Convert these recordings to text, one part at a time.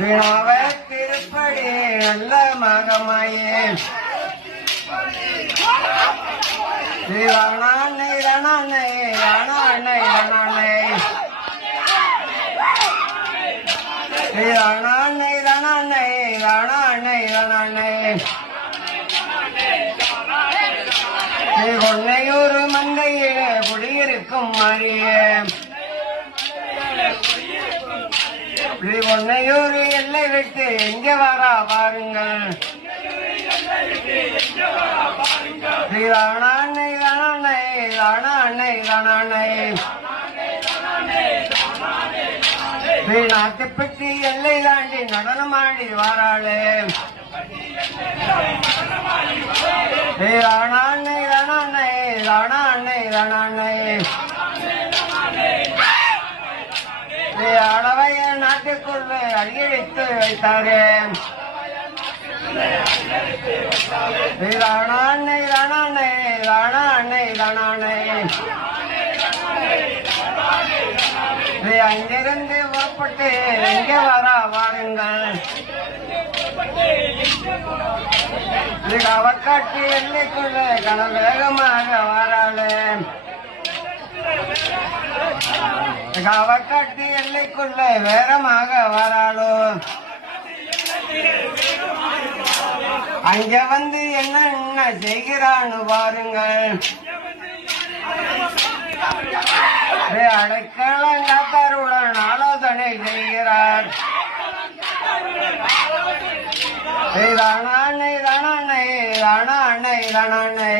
வினாவை திருப்படி நல்ல மகமாயே ரணாண்ணை ரணாண்ணை ரணாண்ணை ரணாண்ணை ரணாண்ணை ரணாண்ணை ரணாண்ணை ரணாண்ணை கொன்னையூர் மந்தையிலே குடியிருக்கும் மாறியே பொன்னையூர் எல்லை விட்டு எங்க வரா பாருங்கள் ரணாண்ணை ரணாண்ணை ரணாண்ணை ரணாண்ணை நாட்டுப்பட்டி எல்லை தாண்டி நடனமாடி வாராளே ரணாண்ணை ரணாண்ணை ரணாண்ணை ரணாண்ணை அடவைய நாட்டுக்குள்ள அழியடித்து வைத்தாரே ரணாண்ணை ரணாண்ணை ரணாண்ணை ரணாண்ணை அங்கிருந்து புறப்பட்டு எங்க வரா வாருங்கள் அவக்காட்சி எல்லைக்குள்ள கனவேகமாக வாராளே அவக்காட்சி எல்லைக்குள்ள வேகமாக வராளோ அங்க வந்து என்ன செய்கிறான்னு பாருங்கள் அடைக்கலங்காத்தாருடன் ஆலோசனை செய்கிறார் ரணாண்ணை ரணாண்ணை ரணாண்ணை ரணாண்ணை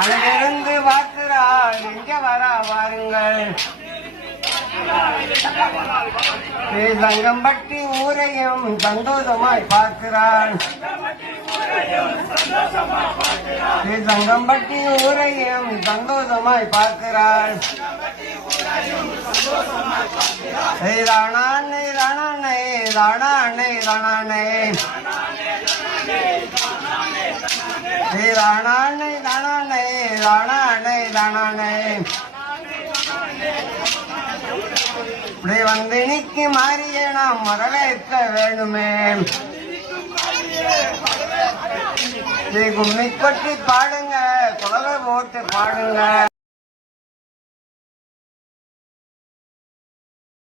அங்கிருந்து பார்க்கிறாள் இங்க வரா வாருங்கள் சங்கம்பட்டி ஊரையும் சந்தோஷமாய் பார்க்கிறாள் சங்கம்பட்டி ஊரையும் சந்தோஷமாய் பார்க்கிறாள் ரணாண்ணை ரணாண்ணை ரணாண்ணை ரணாண்ணை ரணாண்ணை ரணாண்ணை ரணாண்ணை ரணாண்ணை இப்படி வந்து நிக்கு மாறிய நாம் வரவேற்க வேணுமே கும்மி கொட்டி பாடுங்க குலவை போட்டு பாடுங்க